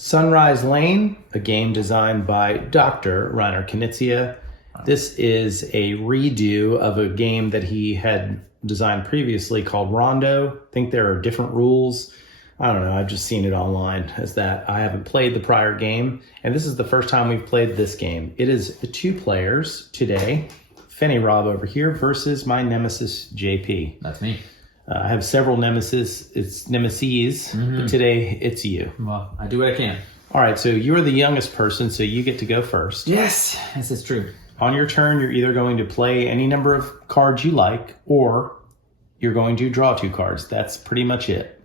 Sunrise Lane, a game designed by Dr. Reiner Knizia. This is a redo of a game that he had designed previously called Rondo. I think there are different rules. I don't know, I've just seen it online as that. I haven't played the prior game, and this is the first time we've played this game. It is 2 players today, fenirob over here versus my nemesis, JP. That's me. I have several nemesis, but today it's you. Well, I do what I can. All right, so you're the youngest person, so you get to go first. Yes, this is true. On your turn, you're either going to play any number of cards you like, or you're going to draw 2 cards. That's pretty much it.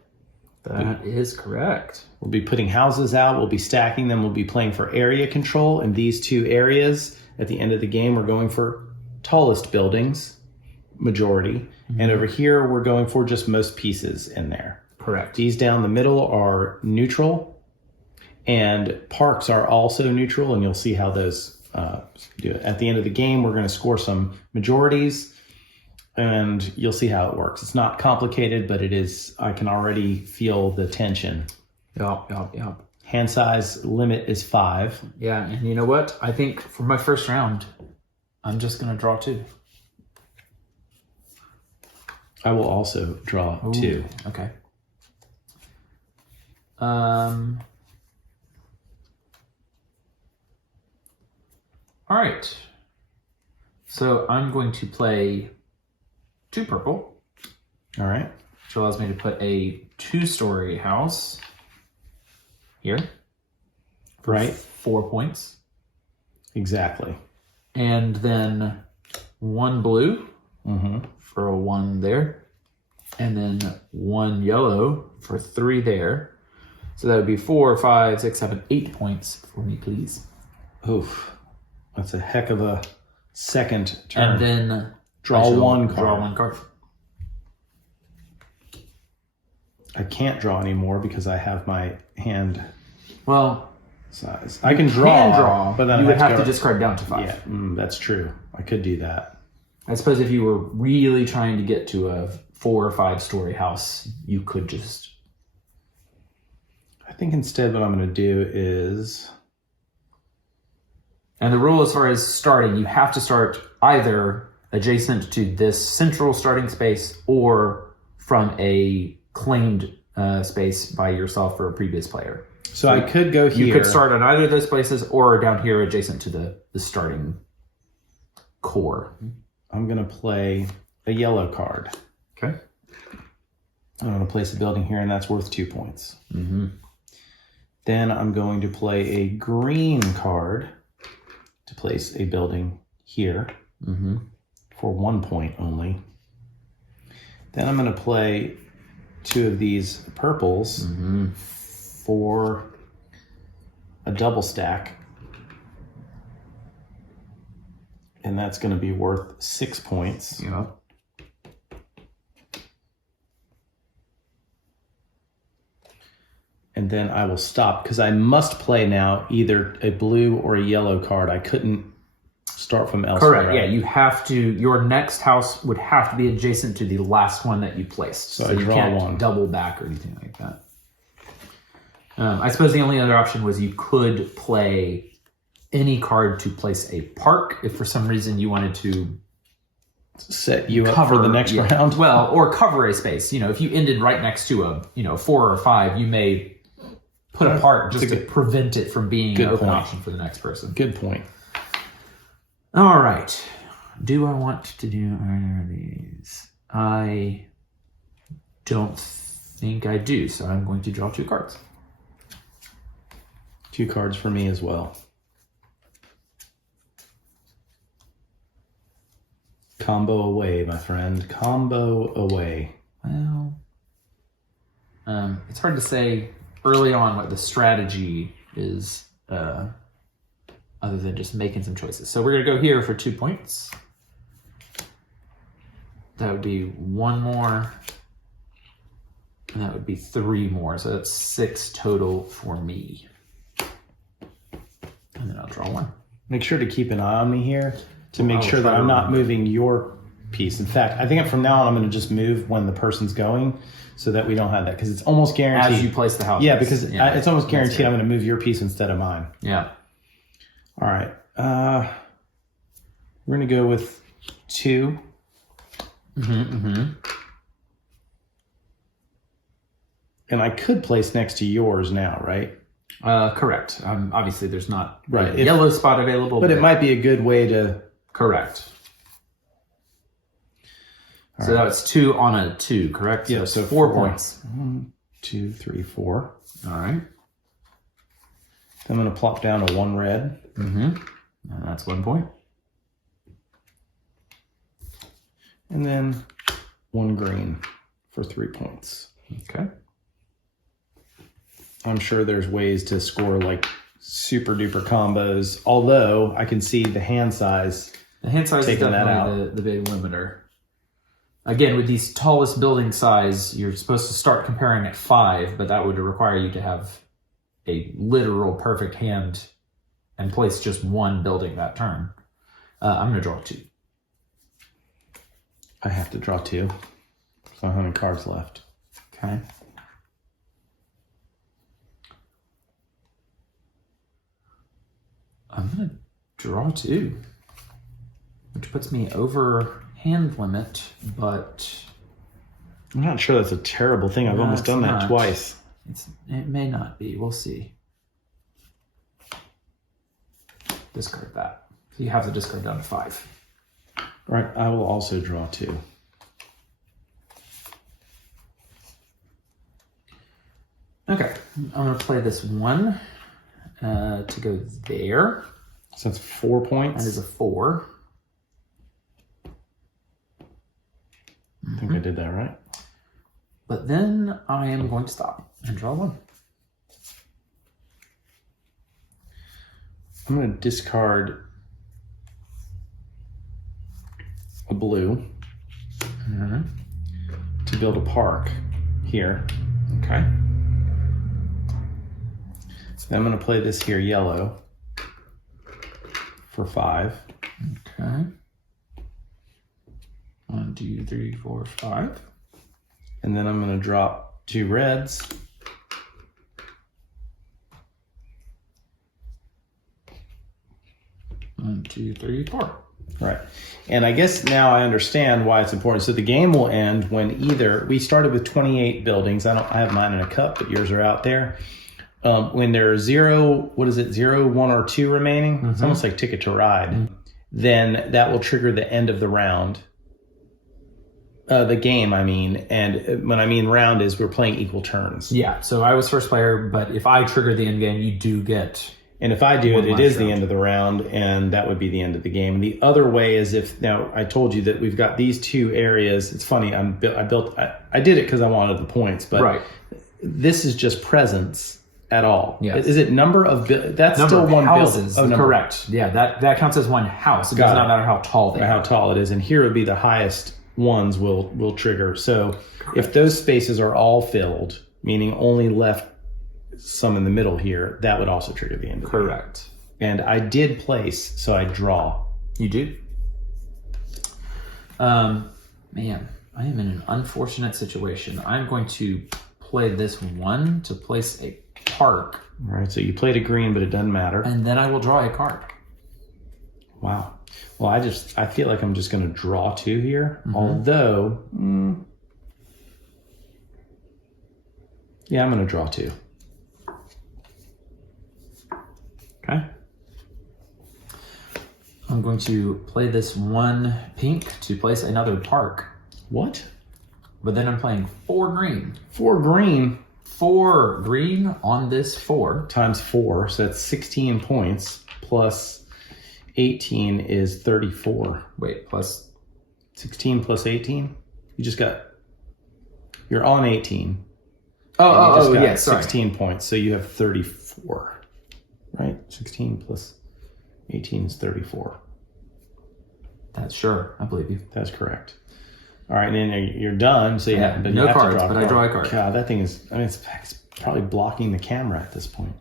That is correct. We'll be putting houses out, we'll be stacking them, we'll be playing for area control. In these 2 areas, at the end of the game, we're going for tallest buildings, majority. And over here, we're going for just most pieces in there. Correct. These down the middle are neutral, and parks are also neutral, and you'll see how those do it. At the end of the game, we're going to score some majorities, and you'll see how it works. It's not complicated, but it is. I can already feel the tension. Yup. Hand size limit is 5. Yeah, and you know what? I think for my first round, I'm just going to draw 2. I will also draw 2. Okay. All right. So I'm going to play 2 purple. All right. Which allows me to put a 2-story house here. Right. 4 points. Exactly. And then 1 blue for a 1 there. And then 1 yellow for 3 there. So that would be 4, 5, 6, 7, 8 points for me, please. Oof. That's a heck of a second turn. And then draw 1 card. Draw 1 card. I can't draw anymore because I have my hand Well, size. I can draw, but then you would have to discard down to 5. Yeah, that's true. I could do that. I suppose if you were really trying to get to a 4 or 5 story house, you could just... I think instead what I'm going to do is... And the rule as far as starting, you have to start either adjacent to this central starting space or from a claimed space by yourself or a previous player. So I could go here. You could start on either of those places or down here adjacent to the starting core. I'm going to play a yellow card. Okay. I'm going to place a building here, and that's worth 2 points. Then I'm going to play a green card to place a building here for 1 point only. Then I'm going to play 2 of these purples for a double stack. And that's going to be worth 6 points. Yeah. And then I will stop because I must play now either a blue or a yellow card. I couldn't start from elsewhere. Correct. Yeah, you have to. Your next house would have to be adjacent to the last one that you placed. So I you draw can't 1. double back or anything like that. I suppose the only other option was you could play any card to place a park if for some reason you wanted to set you up for the next round. Well, or cover a space. You know, if you ended right next to a 4 or 5, you may put a park just to prevent it from being an open option for the next person. Good point. All right. Do I want to do either of these? I don't think I do, so I'm going to draw 2 cards. 2 cards for me as well. Combo away, my friend. Combo away. Well, it's hard to say early on what the strategy is, other than just making some choices. So we're going to go here for 2 points. That would be 1 more, and that would be 3 more. So that's 6 total for me. And then I'll draw 1. Make sure to keep an eye on me here to make sure that I'm not moving your piece. In fact, I think from now on I'm going to just move when the person's going so that we don't have that because it's almost guaranteed. As you place the house. Yeah, because it's almost guaranteed I'm going to move your piece instead of mine. Yeah. All right. We're going to go with 2. And I could place next to yours now, right? Correct. Obviously, there's not a yellow spot available. But it might be a good way to... Correct. All so right. that's 2 on a 2, correct? Yeah, so 4 points. 1, 2, 3, 4. All right. I'm going to plop down a 1 red. And that's 1 point. And then 1 green for 3 points. Okay. I'm sure there's ways to score like super duper combos, although I can see the hand size. The hand size is definitely the big limiter. Again, with these tallest building size, you're supposed to start comparing at 5, but that would require you to have a literal perfect hand and place just 1 building that turn. I'm going to draw 2. I have to draw 2. So how many cards left? Okay. I'm going to draw 2, which puts me over hand limit, but... I'm not sure that's a terrible thing. I've almost done that twice. It may not be. We'll see. Discard that. So you have to discard down to 5. All right, I will also draw 2. Okay, I'm going to play this 1 to go there. So that's 4 points. That is a 4. I think I did that right. But then I am going to stop and draw 1. I'm going to discard a blue to build a park here. Okay. Then I'm going to play this here yellow for 5. Okay. 1, 2, 3, 4, 5. And then I'm going to drop 2 reds. One, 2, 3, 4. Right. And I guess now I understand why it's important. So the game will end when either we started with 28 buildings. I have mine in a cup, but yours are out there. When there are 0, 1 or 2 remaining? It's almost like Ticket to Ride. Then that will trigger the end of the round. The game, I mean. And when I mean round is we're playing equal turns. Yeah, so I was first player, but if I trigger the end game, you do get... And if I do it, it is the end of the round, and that would be the end of the game. And the other way is if, now I told you that we've got these 2 areas. It's funny, I did it because I wanted the points, but this is just presence at all. Yes. Is it number of, that's number still of one houses, building. correct. Yeah, that counts as 1 house. It does not matter how tall they are. How tall it is. And here would be the highest ones will trigger. So if those spaces are all filled, meaning only left some in the middle here, that would also trigger the end of the game. Correct. And I did place, so I draw. You do? Man, I am in an unfortunate situation. I'm going to play this 1 to place a park. All right, so you played a green, but it doesn't matter. And then I will draw a card. Wow. Well, I feel like I'm just going to draw 2 here. Although, yeah, I'm going to draw 2. Okay. I'm going to play this 1 pink to place another park. What? But then I'm playing 4 green. 4 green? 4 green on this 4. Times 4, so that's 16 points, plus 18 is 34. Wait, plus... 16 plus 18? You're on 18. Oh, yeah, sorry. 16 points, so you have 34. Right? 16 plus 18 is 34. That's sure. I believe you. That's correct. All right, and then you're done. So no cards, but I draw a card. God, that thing is, it's probably blocking the camera at this point.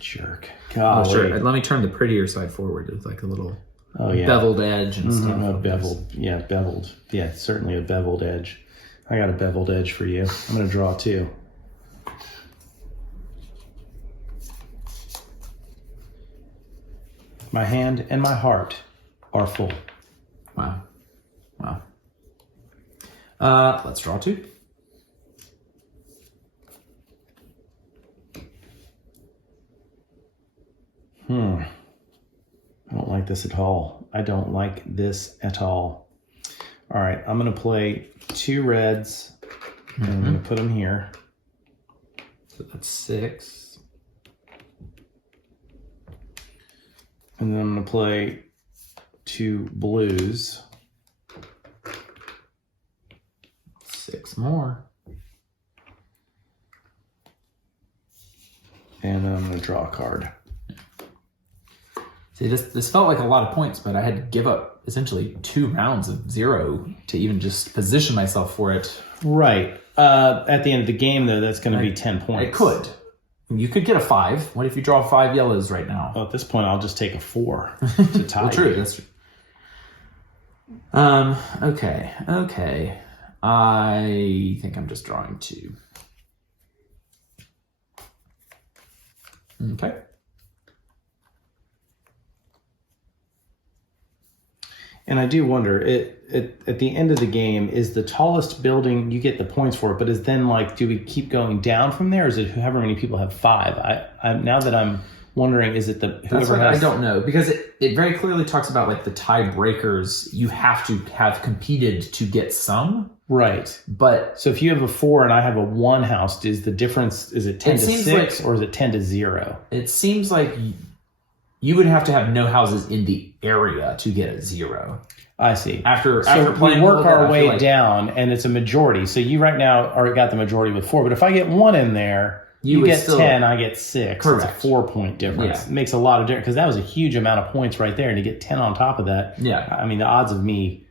Jerk. God. Oh, sure. Let me turn the prettier side forward. It's like a little... Oh yeah, beveled edge and stuff. A beveled, beveled. Yeah, certainly a beveled edge. I got a beveled edge for you. I'm gonna draw 2. My hand and my heart are full. Wow. Let's draw 2. I don't like this at all. I don't like this at all. All right, I'm gonna play 2 reds, and I'm gonna put them here. So that's 6. And then I'm gonna play 2 blues. 6 more. And then I'm gonna draw a card. See, this felt like a lot of points, but I had to give up essentially 2 rounds of 0 to even just position myself for it. Right. At the end of the game, though, that's going to be 10 points. It could. You could get a 5. What if you draw 5 yellows right now? Well, at this point, I'll just take a 4 to tie. Well, true. That's true. Okay. I think I'm just drawing 2. Okay. And I do wonder, at the end of the game, is the tallest building, you get the points for it, but is then like, do we keep going down from there? Or is it however many people have 5? Now that I'm wondering, is it whoever has... I don't know, because it very clearly talks about like the tiebreakers. You have to have competed to get some. Right. But so if you have a 4 and I have a 1 house, is the difference, is it 10 to 6 or is it 10 to 0? It seems like you would have to have no houses in the area to get a 0. I see. After we work our way down, and it's a majority. So you right now already got the majority with 4. But if I get 1 in there, you get 10, I get 6. Correct. It's a 4-point difference. Yeah. It makes a lot of difference because that was a huge amount of points right there. And to get 10 on top of that, I mean, the odds of me...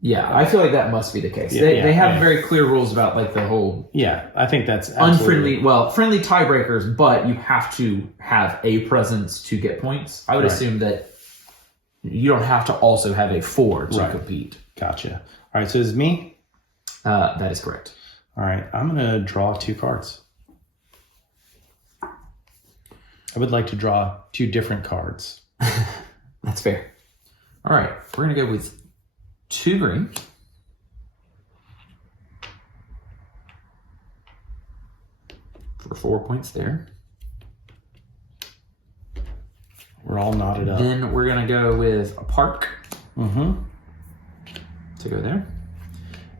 Yeah, I feel like that must be the case. They have very clear rules about like the whole... Yeah, I think that's absolutely... friendly tiebreakers, but you have to have a presence to get points. I would assume that you don't have to also have a 4 to compete. Gotcha. All right, so this is me? That is correct. All right, I'm going to draw 2 cards. I would like to draw 2 different cards. That's fair. All right, we're going to go with 2 green. For 4 points there. We're all knotted up. Then we're going to go with a park. Mm-hmm. To go there.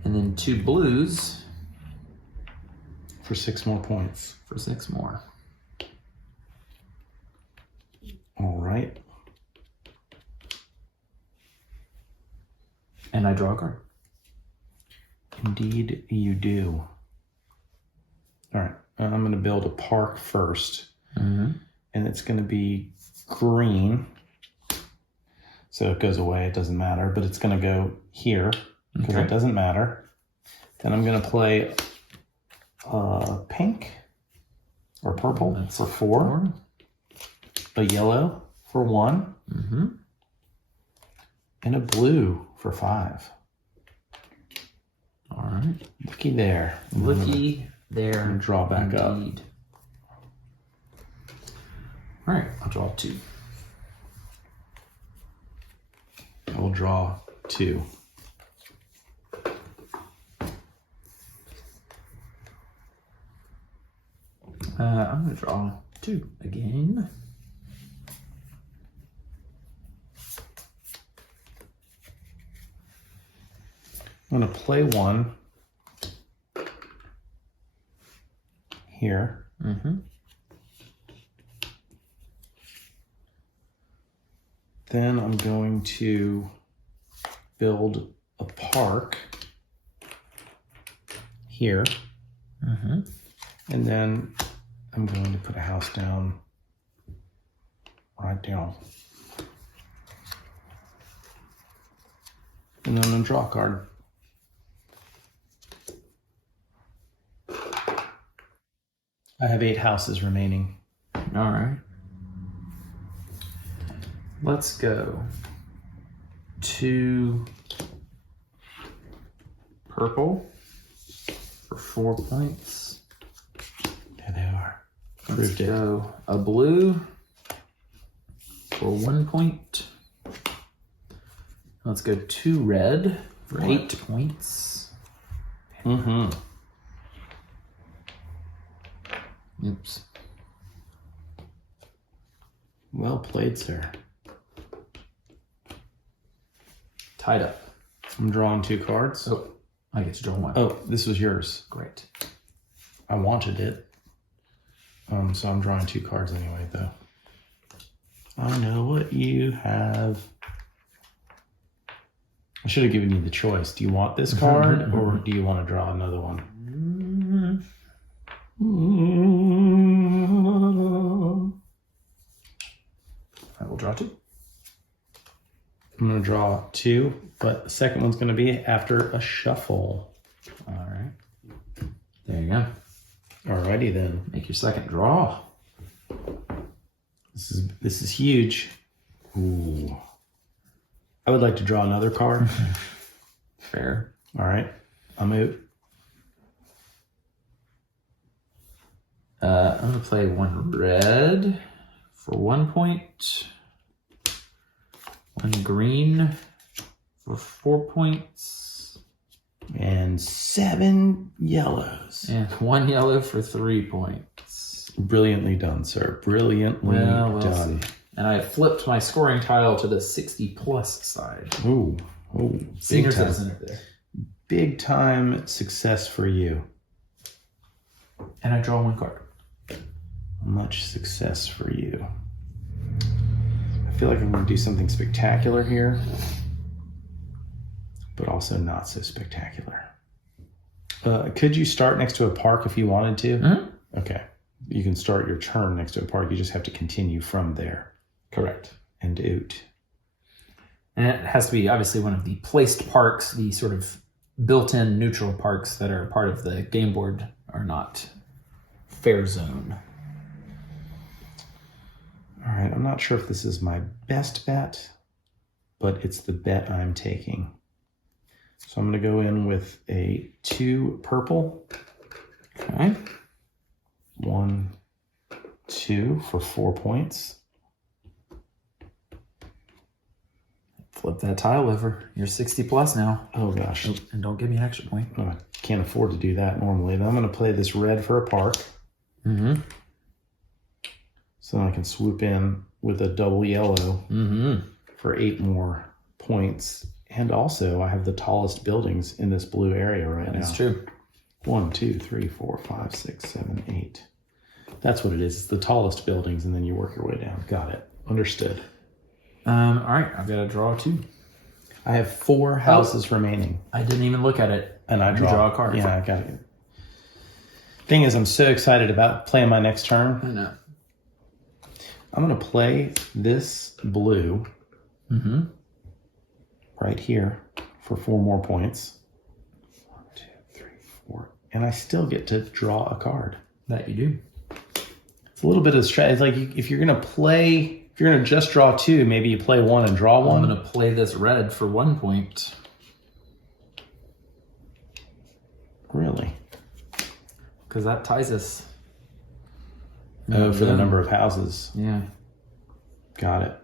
And then 2 blues. For 6 more points. For 6 more. All right. And I draw a card. Indeed, you do. All right. I'm going to build a park first. Mm-hmm. And it's going to be green. So it goes away. It doesn't matter. But it's going to go here because it doesn't matter. Then I'm going to play pink or purple for 4. A yellow for 1. Mm-hmm. And a blue for 5. All right. Looky there. Looky there. I'm gonna draw back up. All right, I'll draw 2. I will draw 2. I'm going to draw 2 again. I'm going to play 1 here. Mm-hmm. Then I'm going to build a park here. Mm-hmm. And then I'm going to put a house down right down. And then I'm going to draw a card. I have 8 houses remaining. All right. Let's go 2 purple for 4 points. There they are. Let's Proved it. go a blue for 1 point. Let's go 2 red for 8 points. Mm-hmm. Oops. Well played, sir. Tied up. I'm drawing 2 cards. Oh, I get to draw 1. Oh, this was yours. Great. I wanted it. So I'm drawing 2 cards anyway, though. I know what you have. I should have given you the choice. Do you want this card or do you want to draw another one? I will draw 2. I'm going to draw 2, but the second one's going to be after a shuffle. All right. There you go. Alrighty then. Make your second draw. This is huge. Ooh. I would like to draw another card. Fair. All right. I'll move. I'm going to play 1 red for 1 point. 1 green for 4 points. And 7 yellows. And 1 yellow for 3 points. Brilliantly done, sir. Brilliantly We'll done. see. And I flipped my scoring tile to the 60+ side. Ooh. Ooh. Senior Big time. citizen up there. Big time success for you. And I draw 1 card. Much success for you. I feel like I'm going to do something spectacular here, but also not so spectacular. Could you start next to a park if you wanted to? Mm-hmm. Okay. You can start your turn next to a park. You just have to continue from there. Correct. And out. And it has to be obviously one of the placed parks, the sort of built-in neutral parks that are part of the game board are not fair zone. All right. I'm not sure if this is my best bet, but it's the bet I'm taking. So I'm going to go in with a 2 purple. Okay. 1, 2 for 4 points. Flip that tile over. You're 60+ now. Oh gosh. And don't give me an extra point. Oh, I can't afford to do that normally. Then I'm going to play this red for a park. Mm-hmm. So then I can swoop in with a double yellow for 8 more points. And also, I have the tallest buildings in this blue area right now. That's true. 1, 2, 3, 4, 5, 6, 7, 8. That's what it is. It's the tallest buildings, and then you work your way down. Got it. Understood. All right. I've got to draw 2. I have 4 houses remaining. I didn't even look at it. And I You draw a card. Yeah, I got it. Thing is, I'm so excited about playing my next turn. I know. I'm going to play this blue right here for 4 more points. 1, 2, 3, 4. And I still get to draw a card. That you do. It's a little bit of strategy. It's like if you're going to just draw 2, maybe you play 1 and draw 1. I'm going to play this red for 1 point. Really? Because that ties us. Oh, for the number of houses. Yeah. Got it.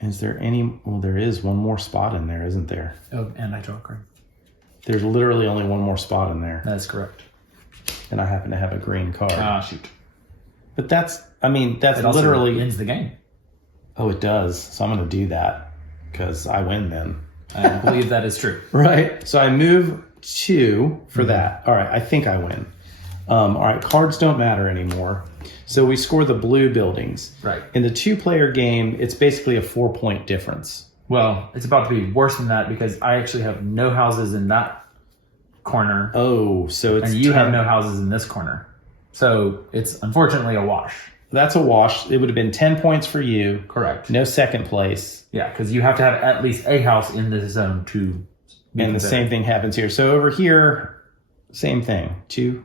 Is there any... Well, there is one more spot in there, isn't there? Oh, and I draw a card. There's literally only one more spot in there. That's correct. And I happen to have a green card. Ah, shoot. But that's It also literally... ends the game. Oh, it does. So I'm going to do that because I win then. I believe that is true. Right. So I move 2 for that. All right. I think I win. All right. Cards don't matter anymore. So we score the blue buildings. Right. In the 2-player game, it's basically a 4-point difference. Well, it's about to be worse than that because I actually have no houses in that corner. Oh, so it's... And you have no houses in this corner. So it's unfortunately a wash. That's a wash. It would have been 10 points for you. Correct. No second place. Yeah, because you have to have at least a house in this zone to be And the same thing happens here. So over here, same thing. 2,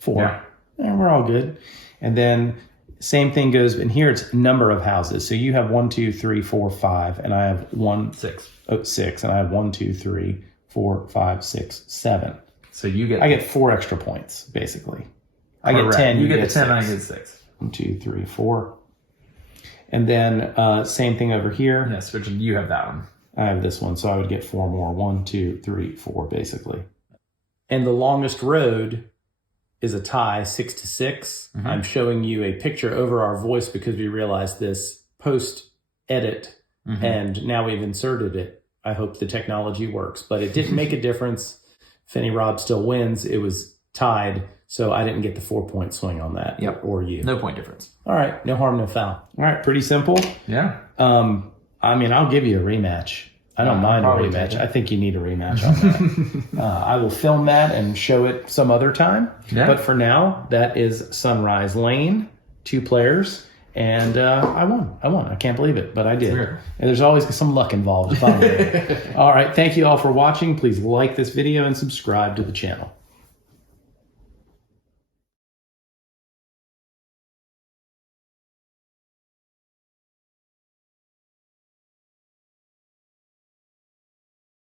4. Yeah. And we're all good. And then Same thing goes in here. It's number of houses. So you have 1, 2, 3, 4, 5, and I have 6, and I have 1, 2, 3, 4, 5, 6, 7. So I get 4 extra points basically. I get 10. You get 10. 6. I get 6. 1, 2, 3, 4. And then same thing over here. Yes, which you have that one. I have this one, so I would get 4 more. 1, 2, 3, 4, basically. And the longest road is a tie, 6 to 6. Mm-hmm. I'm showing you a picture over our voice because we realized this post-edit, and now we've inserted it. I hope the technology works, but it didn't make a difference. fenirob still wins. It was tied, so I didn't get the 4-point swing on that. Yep. Or you. No point difference. All right, no harm, no foul. All right, pretty simple. Yeah. I mean, I'll give you a rematch. I don't mind a rematch. I think you need a rematch on that. I will film that and show it some other time. Yeah. But for now, that is Sunrise Lane, 2 players, and I won. I can't believe it, but I did. Sure. And there's always some luck involved. All right, thank you all for watching. Please like this video and subscribe to the channel.